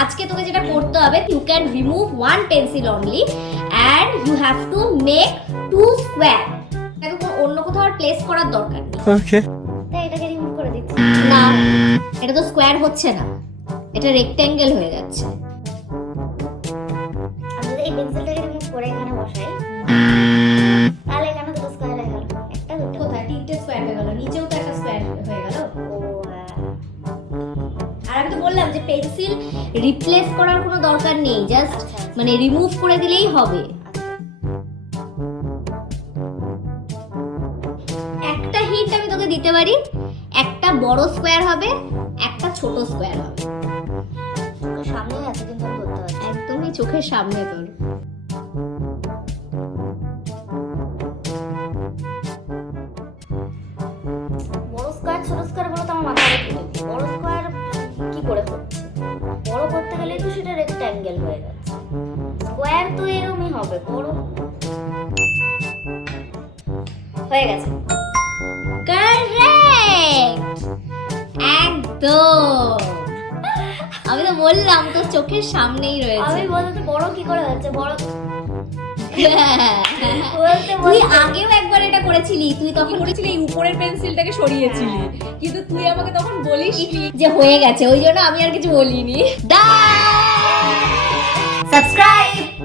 আজকে তোকে যেটা করতে হবে, you can remove one pencil only and you have to make two square. এটাকে অন্য কোথাও আর প্লেস করার দরকার নেই। ওকে, তাই এটাকে রিমুভ করে দিচ্ছি। না, এটা তো স্কোয়ার হচ্ছে না, এটা রেক্ট্যাঙ্গেল হয়ে যাচ্ছে। আমি যদি এই পেন্সিলটাকে রিমুভ করে এখানে বসাই, তাহলে এখানে দুটো স্কয়ার হয়ে গেল। একটা দুটো কোথায় তিনটে স্কোয়ার হয়ে গেল, নিচেও তো একটা স্কোয়ার হয়ে গেল। ও হ্যাঁ। আর আমি তো বললাম যে পেন্সিল রিপ্লেস করার কোনো দরকার নেই, জাস্ট মানে রিমুভ করে দিলেই হবে। একটা হিন্ট আমি তোকে দিতে পারি, একটা বড় স্কোয়ার হবে, একটা ছোট স্কোয়ার হবে। তো সামনেই আছে কিন্তু আমি করতে পারছি। একদমই চোখের সামনে তোর। বড় স্কয়ার ছোট স্কয়ার বলো তো আমার মাথায় ঢুকে। বড় স্কয়ার কি করে হচ্ছে? বড় করতে গেলে তো সেটা রেক্ট্যাঙ্গেল হয়ে যাচ্ছে। স্কয়ার তো এরকমই হবে, বড় হয়ে গেছে। কারেক্ট, একদম। আমি তো বললাম তো চোখের সামনেই রয়েছে। আমি বলতে বড় কি করে হচ্ছে? বড় বলতে তুই আগেও একবার এটা করেছিলি, তুই তখন করেছিলি এই উপরের পেন্সিলটাকে সরিয়েছিলি, কিন্তু তুই আমাকে তখন বলিসনি যে হয়ে গেছে, ওই জন্য আমি আর কিছু বলিনি। সাবস্ক্রাইব।